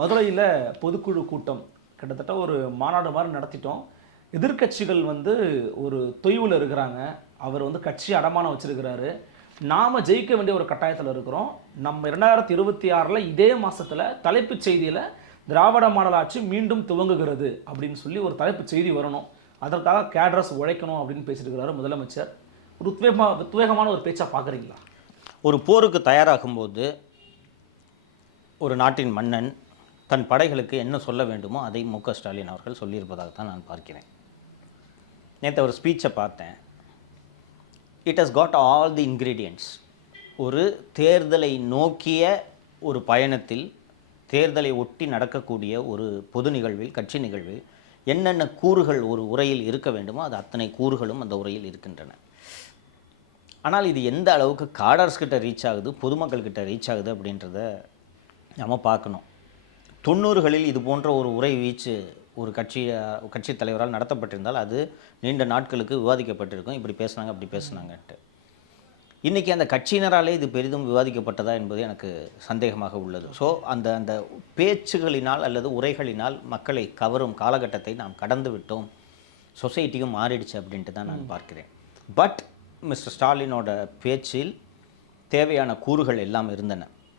மதுரையில் பொதுக்குழு கூட்டம் கிட்டத்தட்ட ஒரு மாநாடு மாதிரி நடத்திட்டோம். எதிர்க்கட்சிகள் ஒரு தொய்வில் இருக்கிறாங்க. அவர் கட்சி அடமானம் வச்சிருக்கிறாரு. நாம ஜெயிக்க வேண்டிய ஒரு கட்டாயத்தில் இருக்கிறோம். நம்ம 2026 இதே மாசத்துல தலைப்புச் செய்தியில் திராவிட மாடல் ஆட்சி மீண்டும் துவங்குகிறது அப்படின்னு சொல்லி ஒரு தலைப்புச் செய்தி வரணும். அதற்காக கேட்ரஸ் உழைக்கணும் அப்படின்னு பேசிட்டு இருக்கிறாரு முதலமைச்சர். ஒரு உத்வேகமான ஒரு பேச்சா பார்க்குறீங்களா? ஒரு போருக்கு தயாராகும்போது ஒரு நாட்டின் மன்னன் தன் படைகளுக்கு என்ன சொல்ல வேண்டுமோ அதை மு.க. ஸ்டாலின் அவர்கள் சொல்லியிருப்பதாகத்தான் நான் பார்க்கிறேன். நேற்று ஒரு ஸ்பீச்சை பார்த்தேன். It has got all the ingredients. ஒரு தேர்தலை நோக்கிய ஒரு பயணத்தில், தேர்தலை ஒட்டி நடக்கக்கூடிய ஒரு பொது நிகழ்வில், கட்சி நிகழ்வில் என்னென்ன கூறுகள் ஒரு உரையில் இருக்க வேண்டுமோ அது அத்தனை கூறுகளும் அந்த உரையில் இருக்கின்றன. ஆனால் இது எந்த அளவுக்கு காடர்ஸ் கிட்ட ரீச் ஆகுது, பொதுமக்கள்கிட்ட ரீச் ஆகுது அப்படின்றத நம்ம பார்க்கணும். 90களில் இது போன்ற ஒரு உரை வீச்சு ஒரு கட்சி தலைவரால் நடத்தப்பட்டிருந்தால் அது நீண்ட நாட்களுக்கு விவாதிக்கப்பட்டிருக்கும். இப்படி பேசுனாங்க, அப்படி பேசுனாங்கன்ட்டு. இன்றைக்கி அந்த கட்சியினராலே இது பெரிதும் விவாதிக்கப்பட்டதா என்பது எனக்கு சந்தேகமாக உள்ளது. ஸோ அந்த பேச்சுகளினால் அல்லது உரைகளினால் மக்களை கவரும் காலகட்டத்தை நாம் கடந்து விட்டோம். சொசைட்டியும் மாறிடுச்சு அப்படின்ட்டு தான் நான் பார்க்கிறேன். பட் மிஸ்டர் ஸ்டாலினோட பேச்சில் தேவையான கூறுகள் எல்லாம் இருந்தன.